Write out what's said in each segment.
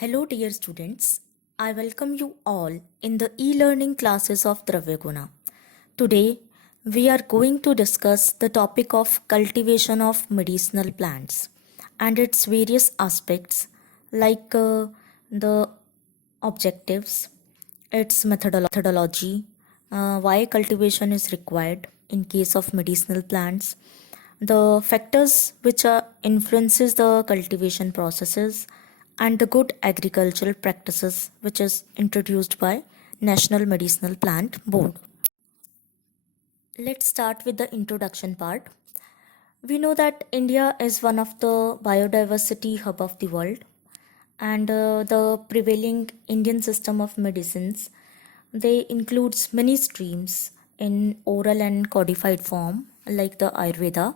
Hello, dear students. I welcome you all in the e-learning classes of Dravyaguna. Today, we are going to discuss the topic of cultivation of medicinal plants and its various aspects like the objectives, its methodology, why cultivation is required in case of medicinal plants, the factors which influences the cultivation processes, and the good agricultural practices which is introduced by National Medicinal Plant Board. Let's start with the introduction part. We know that India is one of the biodiversity hub of the world, and the prevailing Indian system of medicines, they includes many streams in oral and codified form like the Ayurveda,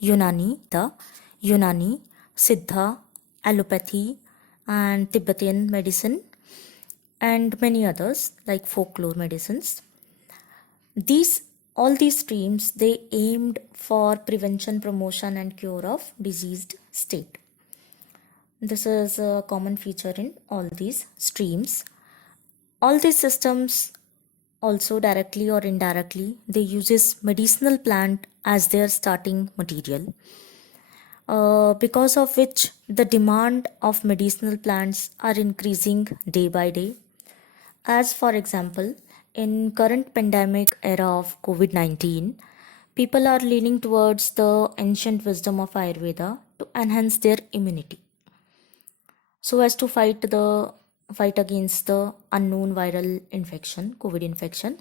Unani, Siddha, allopathy, and Tibetan medicine, and many others like folklore medicines. These all these streams, they aimed for prevention, promotion, and cure of diseased state. This is a common feature in all these streams. All these systems also directly or indirectly, they uses medicinal plant as their starting material, because of which the demand of medicinal plants are increasing day by day. As for example, in current pandemic era of COVID-19, people are leaning towards the ancient wisdom of Ayurveda to enhance their immunity so as to fight against the unknown viral infection, COVID infection.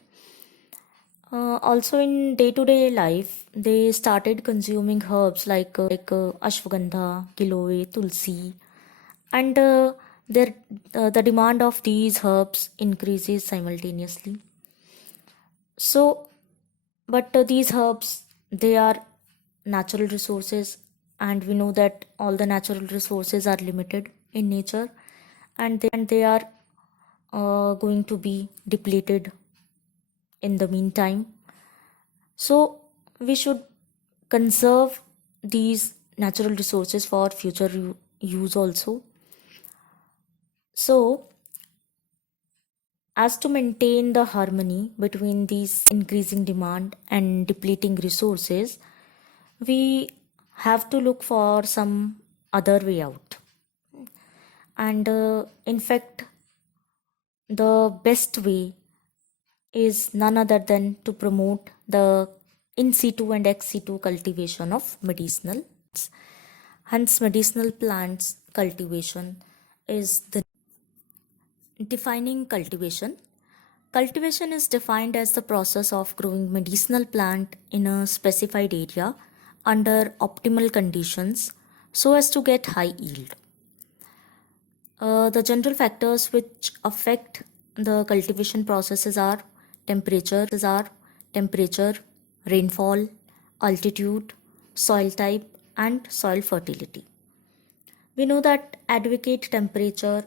Also, in day-to-day life, they started consuming herbs like ashwagandha, giloy, tulsi, and the demand of these herbs increases simultaneously. So, but these herbs, they are natural resources, and we know that all the natural resources are limited in nature, and they are going to be depleted in the meantime. So, we should conserve these natural resources for future use also. So, as to maintain the harmony between these increasing demand and depleting resources, we have to look for some other way out. And in fact, the best way is none other than to promote the in situ and ex situ cultivation of medicinal plants. Hence, medicinal plants cultivation is the defining cultivation. Cultivation is defined as the process of growing medicinal plant in a specified area under optimal conditions so as to get high yield. The general factors which affect the cultivation processes are temperature, rainfall, altitude, soil type, and soil fertility. We know that adequate temperature,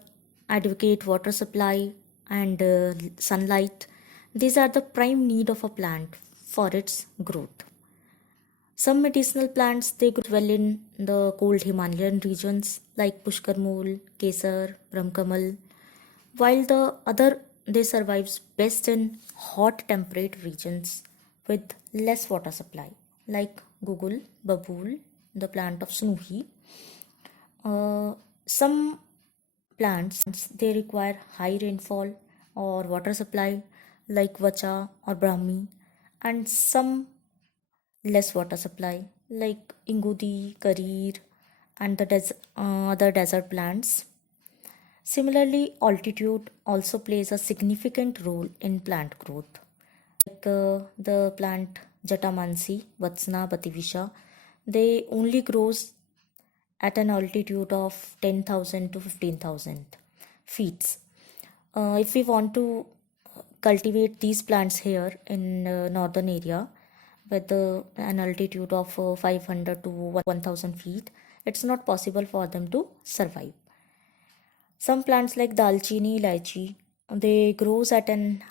adequate water supply, and sunlight, these are the prime need of a plant for its growth. Some medicinal plants, they grow well in the cold Himalayan regions like Pushkarmul, Kesar, Brahmkamal, while the other, they survives best in hot temperate regions with less water supply like Gugul, Babul, the plant of Snuhi. Some plants, they require high rainfall or water supply like Vacha or Brahmi, and some less water supply like Ingudi, Karir, and the other desert plants. Similarly, altitude also plays a significant role in plant growth. Like the plant Jatamansi, Vatsna, Bativisha, they only grows at an altitude of 10,000 to 15,000 feet. If we want to cultivate these plants here in northern area with an altitude of 500 to 1000 feet, it's not possible for them to survive. Some plants like dalchini, lychee, they grows at an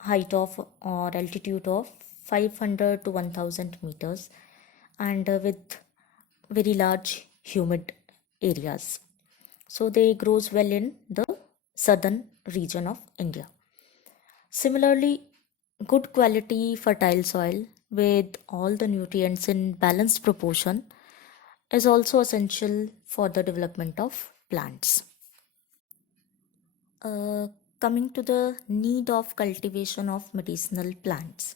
height of or altitude of 500 to 1000 meters, and with very large humid areas. So they grows well in the southern region of India. Similarly, good quality fertile soil with all the nutrients in balanced proportion is also essential for the development of plants. Uh, Coming to the need of cultivation of medicinal plants.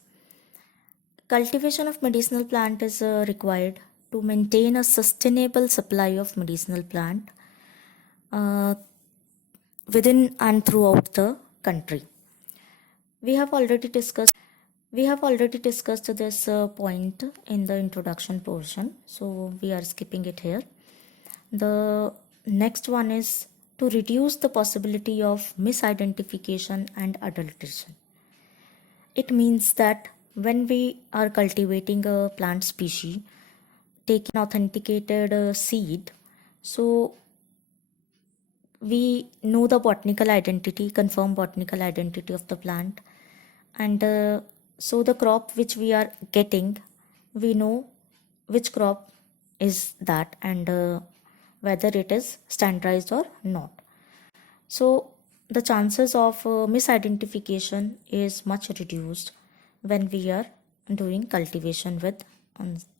Cultivation of medicinal plant is required to maintain a sustainable supply of medicinal plant uh, within and throughout the country. We have already discussed this point in the introduction portion, so we are skipping it here. The next one is to reduce the possibility of misidentification and adulteration. It means that when we are cultivating a plant species, taking authenticated seed, so we know the botanical identity, confirm botanical identity of the plant, and so the crop which we are getting, we know which crop is that, and whether it is standardized or not. So the chances of misidentification is much reduced when we are doing cultivation with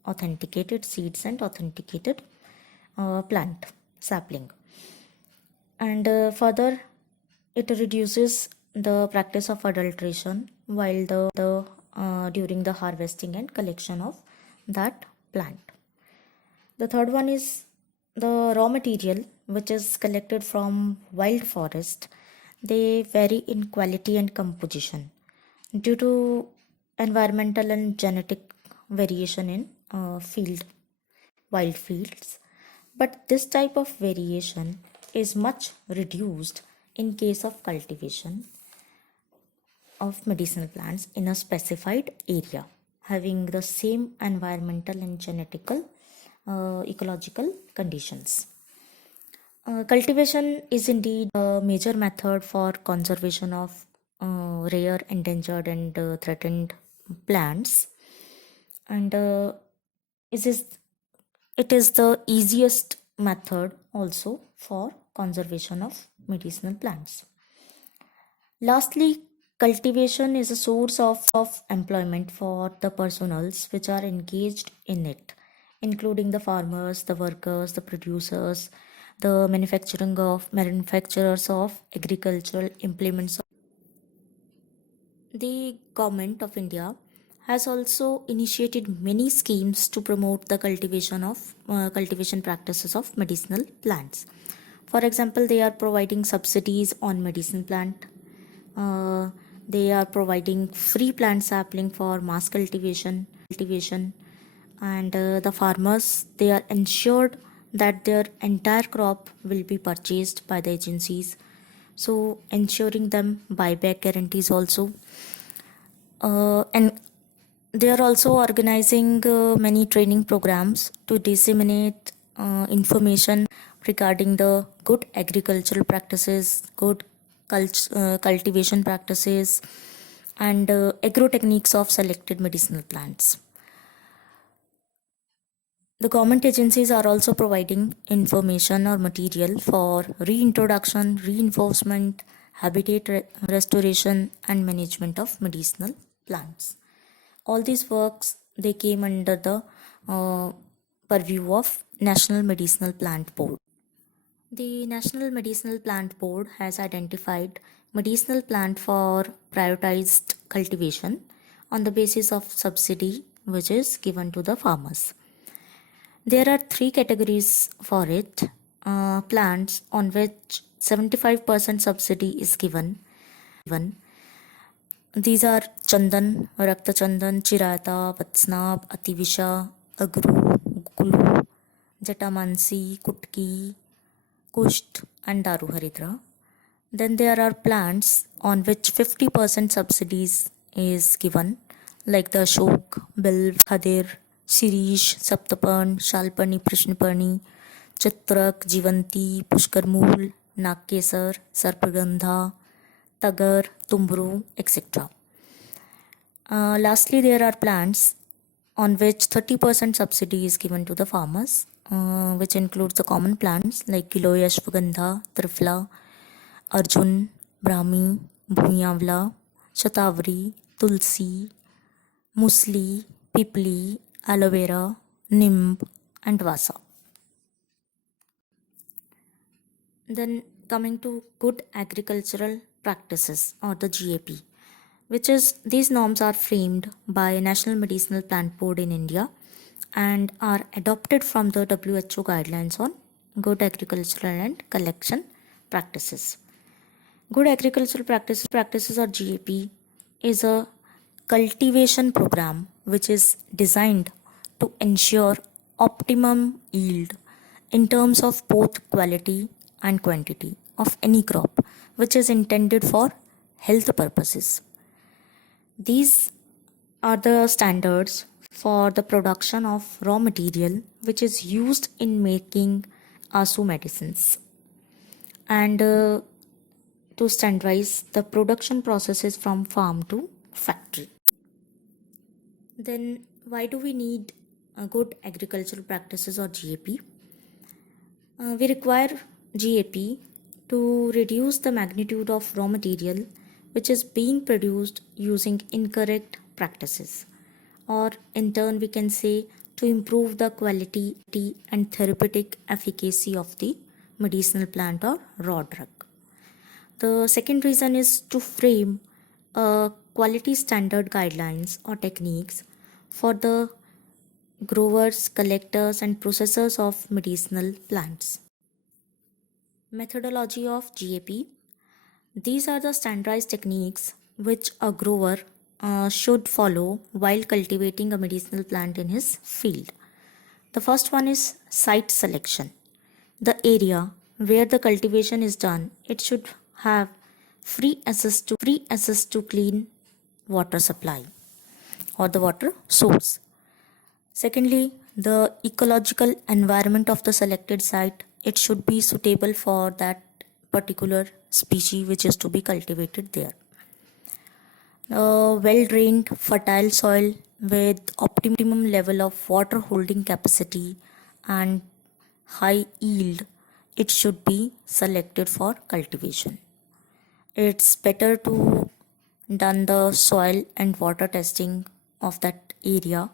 authenticated seeds and authenticated plant sapling. And further, it reduces the practice of adulteration while during the harvesting and collection of that plant. The third one is the raw material which is collected from wild forest. They vary in quality and composition due to environmental and genetic variation in wild fields. But this type of variation is much reduced in case of cultivation of medicinal plants in a specified area having the same environmental and genetical ecological conditions. Cultivation is indeed a major method for conservation of rare, endangered, and threatened plants, and it is the easiest method also for conservation of medicinal plants. Lastly, cultivation is a source of employment for the personals which are engaged in it, including the farmers, the workers, the producers, the manufacturers of agricultural implements. The government of India has also initiated many schemes to promote the cultivation practices of medicinal plants. For example, they are providing subsidies on medicinal plant. They are providing free plant sapling for mass cultivation, and the farmers, they are ensured that their entire crop will be purchased by the agencies, so ensuring them buyback guarantees also. And they are also organizing many training programs to disseminate information regarding the good agricultural practices, good cultivation practices, and agro techniques of selected medicinal plants. The government agencies are also providing information or material for reintroduction, reinforcement, habitat restoration, and management of medicinal plants. All these works, they came under the purview of National Medicinal Plant Board. The National Medicinal Plant Board has identified medicinal plant for prioritized cultivation on the basis of subsidy which is given to the farmers. There are three categories for it. Plants on which 75% subsidy is given. These are Chandan, Rakta Chandan, Chirata, Patsnab, Ativisha, Agru, Gulu, Jatamansi, Kutki, Kusht, and Daru Haridra. Then there are plants on which 50% subsidies is given, like the Ashok, Bilv, Khadir, Sirish, Saptapan, Shalpani, Prishnapani, Chitrak, Jivanti, Pushkarmul, Nakkesar, Sarpagandha, Tagar, Tumbru, etc. Lastly, there are plants on which 30% subsidy is given to the farmers, which includes the common plants like Giloy, Ashwagandha, Trifla, Arjun, Brahmi, Bhumiyavla, Shatavari, Tulsi, Musli, Pipli, Aloe vera, Nimb, and Vasa. Then coming to good agricultural practices or the GAP, which is these norms are framed by National Medicinal Plant Board in India and are adopted from the WHO guidelines on good agricultural and collection practices. Good agricultural practices or GAP is a cultivation program which is designed to ensure optimum yield in terms of both quality and quantity of any crop which is intended for health purposes. These are the standards for the production of raw material which is used in making ASU medicines and to standardize the production processes from farm to factory. Then why do we need good agricultural practices or GAP? We require GAP to reduce the magnitude of raw material which is being produced using incorrect practices, or in turn we can say to improve the quality and therapeutic efficacy of the medicinal plant or raw drug. The second reason is to frame quality standard guidelines or techniques for the growers, collectors, and processors of medicinal plants. Methodology of GAP. These are the standardized techniques which a grower should follow while cultivating a medicinal plant in his field. The first one is site selection. The area where the cultivation is done, it should have free access to clean water supply or the water source. Secondly, the ecological environment of the selected site, it should be suitable for that particular species which is to be cultivated there. Well drained fertile soil with optimum level of water holding capacity and high yield, it should be selected for cultivation. It's better to done the soil and water testing of that area,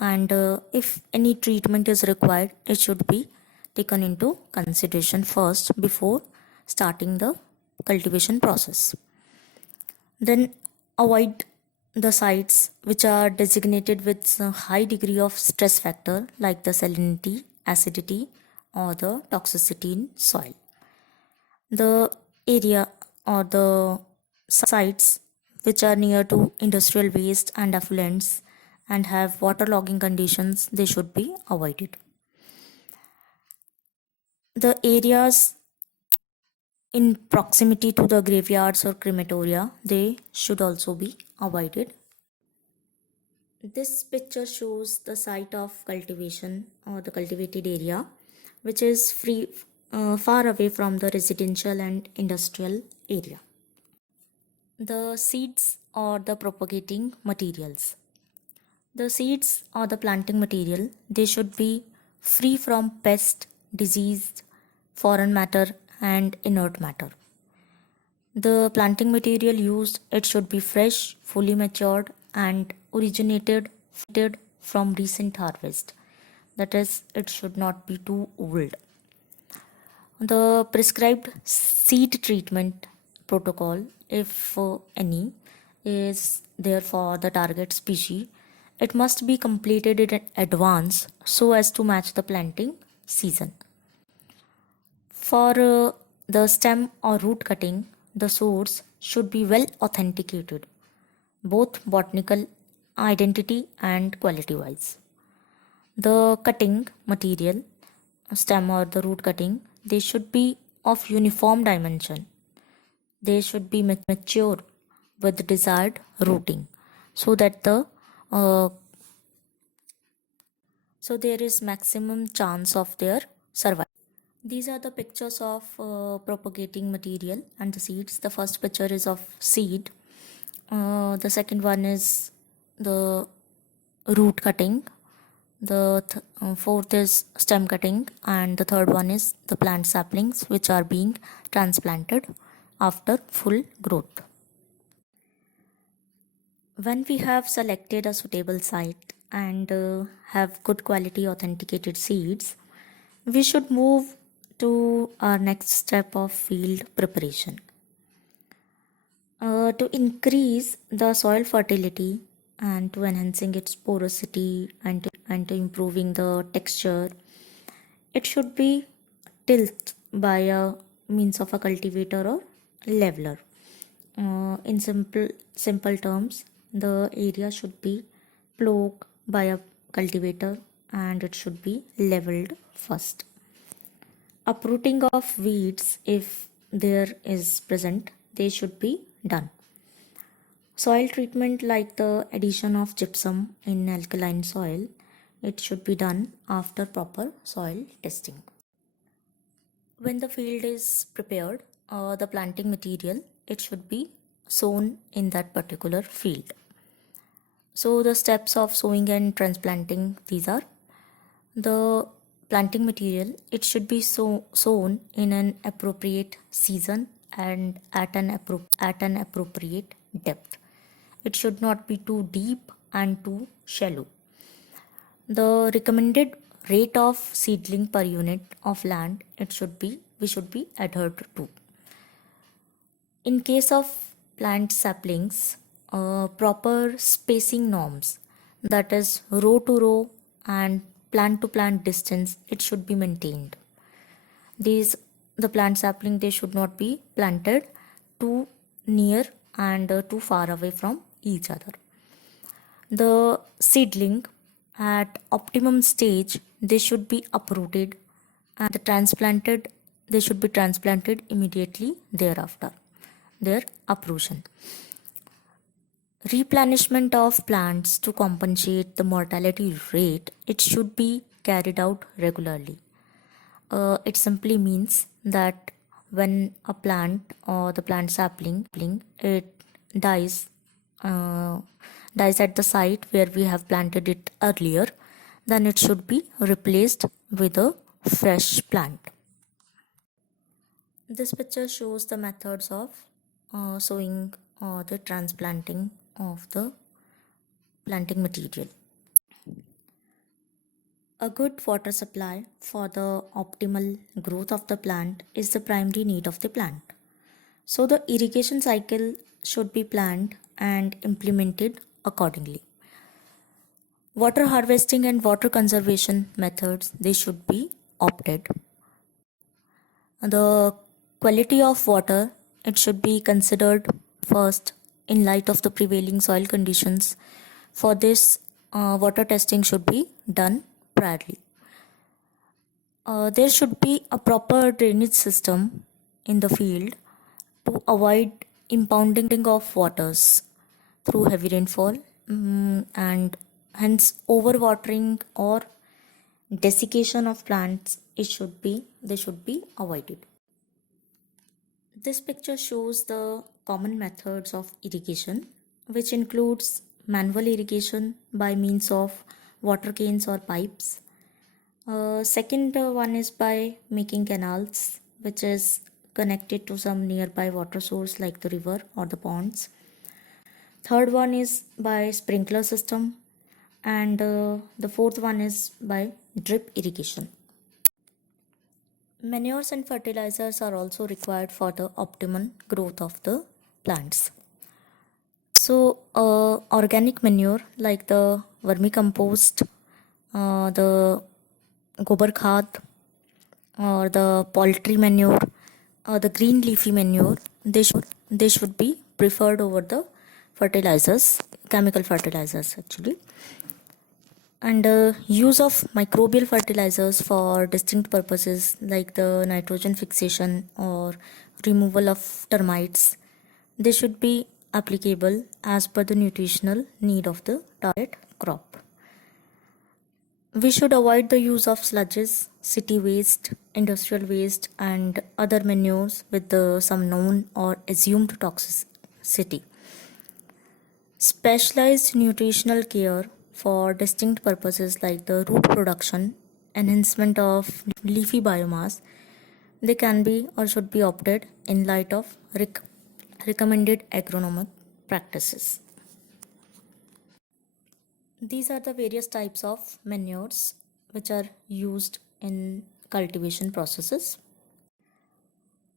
and if any treatment is required, it should be taken into consideration first before starting the cultivation process. Then avoid the sites which are designated with a high degree of stress factor like the salinity, acidity, or the toxicity in soil. The area or the sites which are near to industrial waste and effluents and have waterlogging conditions, they should be avoided. The areas in proximity to the graveyards or crematoria, they should also be avoided. This picture shows the site of cultivation or the cultivated area which is far away from the residential and industrial area. The seeds or the propagating materials. The seeds or the planting material, they should be free from pest, disease, foreign matter and inert matter. The planting material used, it should be fresh, fully matured and originated from recent harvest. That is, it should not be too old. The prescribed seed treatment protocol, if any, is there for the target species. It must be completed in advance so as to match the planting season. For the stem or root cutting, the source should be well authenticated, both botanical identity and quality wise. The cutting material, stem or the root cutting, they should be of uniform dimension. They should be mature with desired rooting so that so there is maximum chance of their survival. These are the pictures of propagating material and the seeds. The first picture is of seed. The second one is the root cutting. Fourth is stem cutting, and the third one is the plant saplings which are being transplanted after full growth. When we have selected a suitable site and have good quality authenticated seeds, we should move to our next step of field preparation. To increase the soil fertility and to enhancing its porosity and to improving the texture, it should be tilled by a means of a cultivator or leveler. In simple terms, the area should be plowed by a cultivator and it should be leveled first. Uprooting of weeds, if there is present, they should be done. Soil treatment, like the addition of gypsum in alkaline soil, it should be done after proper soil testing. When the field is prepared, the planting material, it should be sown in that particular field. So the steps of sowing and transplanting, these are: the planting material, it should be sown in an appropriate season and at an appropriate depth. It should not be too deep and too shallow. The recommended rate of seedling per unit of land, we should be adhered to. In case of plant saplings, proper spacing norms, that is row to row and plant to plant distance, it should be maintained. The plant sapling, they should not be planted too near and too far away from each other. The seedling at optimum stage, they should be uprooted, and they should be transplanted immediately thereafter, their uprootion. Replenishment of plants to compensate the mortality rate, it should be carried out regularly. It simply means that when a plant or the plant sapling, it dies at the site where we have planted it earlier, then it should be replaced with a fresh plant. This picture shows the methods of sowing or the transplanting of the planting material. A good water supply for the optimal growth of the plant is the primary need of the plant. So the irrigation cycle should be planned and implemented accordingly. Water harvesting and water conservation methods, they should be opted. The quality of water, it should be considered first in light of the prevailing soil conditions. For this, water testing should be done priorly. There should be a proper drainage system in the field to avoid impounding of waters through heavy rainfall, and hence overwatering or desiccation of plants, they should be avoided. This picture shows the common methods of irrigation, which includes manual irrigation by means of water canes or pipes. Second one is by making canals, which is connected to some nearby water source like the river or the ponds. Third one is by sprinkler system, and the fourth one is by drip irrigation. Manures and fertilizers are also required for the optimum growth of the plants. So organic manure like the vermicompost, the gobar khad, or the poultry manure, or the green leafy manure, they should be preferred over the fertilizers, chemical fertilizers actually. And use of microbial fertilizers for distinct purposes like the nitrogen fixation or removal of termites, they should be applicable as per the nutritional need of the target crop. We should avoid the use of sludges, city waste, industrial waste, and other manures with some known or assumed toxicity. Specialized nutritional care for distinct purposes like the root production, enhancement of leafy biomass, they can be or should be opted in light of recommended agronomic practices. These are the various types of manures which are used in cultivation processes.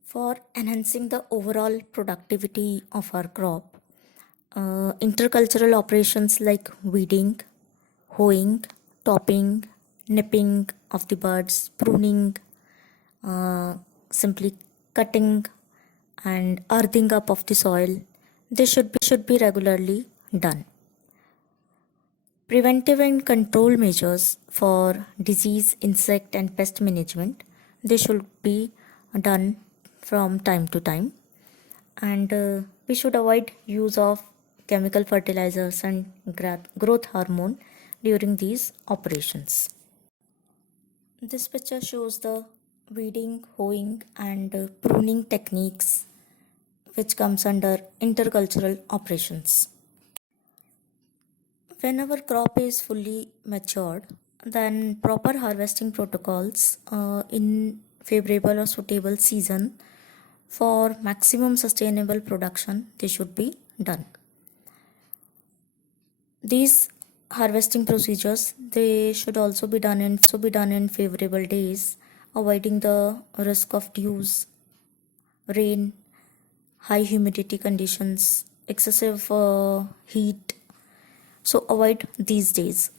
For enhancing the overall productivity of our crop, intercultural operations like weeding, hoeing, topping, nipping of the buds, pruning, simply cutting and earthing up of the soil, they should be regularly done. Preventive and control measures for disease, insect and pest management, they should be done from time to time. And we should avoid use of chemical fertilizers and growth hormone during these operations. This picture shows the weeding, hoeing and pruning techniques which comes under intercultural operations. When our crop is fully matured, then proper harvesting protocols in favorable or suitable season for maximum sustainable production, they should be done. These harvesting procedures, they should also be done in favorable days, avoiding the risk of dews, rain, high humidity conditions, excessive heat. So avoid these days.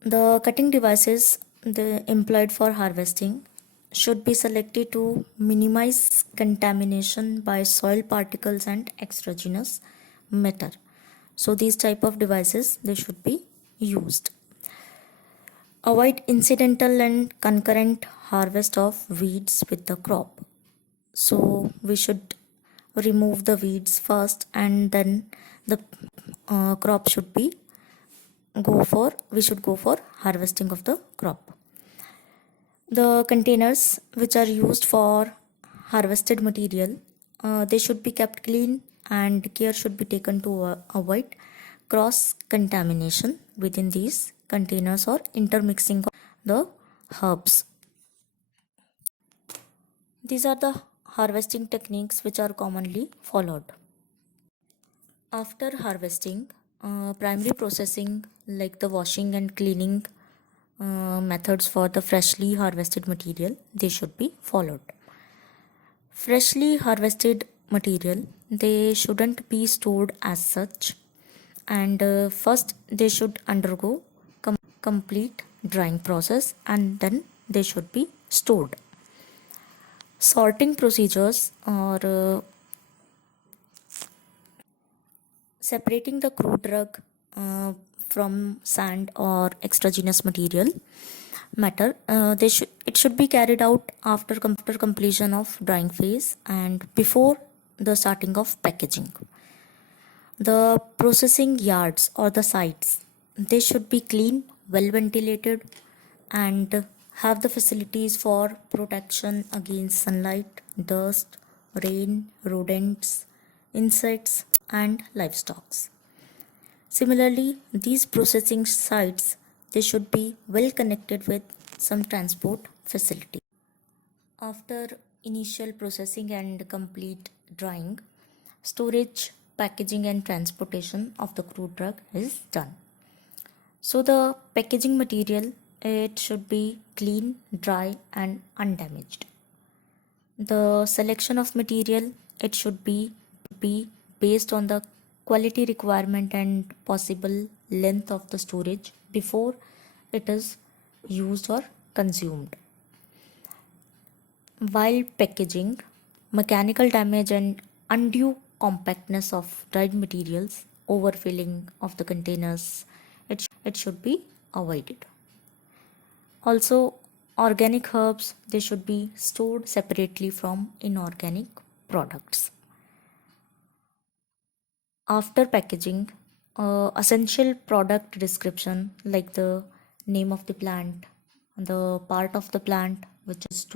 The cutting devices employed for harvesting should be selected to minimize contamination by soil particles and exogenous matter. So these type of devices, they should be used. Avoid incidental and concurrent harvest of weeds with the crop. So we should remove the weeds first and then the crop should be we should go for harvesting of the crop. The containers which are used for harvested material, they should be kept clean and care should be taken to avoid cross contamination within these containers or intermixing of the herbs. These are the harvesting techniques which are commonly followed. After harvesting, primary processing like the washing and cleaning methods for the freshly harvested material, they should be followed. Freshly harvested material, they shouldn't be stored as such, and first they should undergo complete drying process and then they should be stored. Sorting procedures or separating the crude drug from sand or extragenous material matter, it should be carried out after completion of drying phase and before the starting of packaging. The processing yards or the sites, they should be clean, well ventilated and have the facilities for protection against sunlight, dust, rain, rodents, insects and livestock. Similarly, these processing sites, they should be well connected with some transport facility. After initial processing and complete drying, storage, packaging and transportation of the crude drug is done. So the packaging material, it should be clean, dry and undamaged. The selection of material, it should be based on the quality requirement and possible length of the storage before it is used or consumed. While packaging, mechanical damage and undue compactness of dried materials, overfilling of the containers, it should be avoided. Also, organic herbs, they should be stored separately from inorganic products. After packaging, essential product description like the name of the plant, the part of the plant which is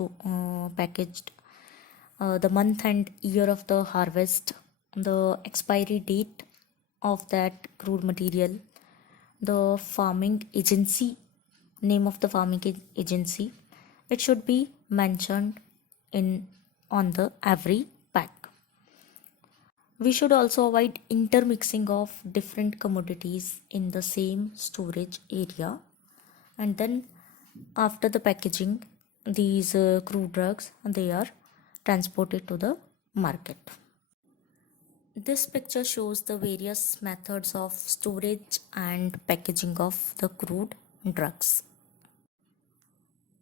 packaged, the month and year of the harvest, the expiry date of that crude material, the farming agency, name of the farming agency, it should be mentioned in on the every pack. We should also avoid intermixing of different commodities in the same storage area. And then after the packaging, these crude drugs they are transported to the market. This picture shows the various methods of storage and packaging of the crude drugs.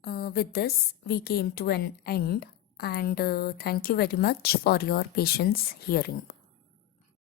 With this, we came to an end, and thank you very much for your patience hearing.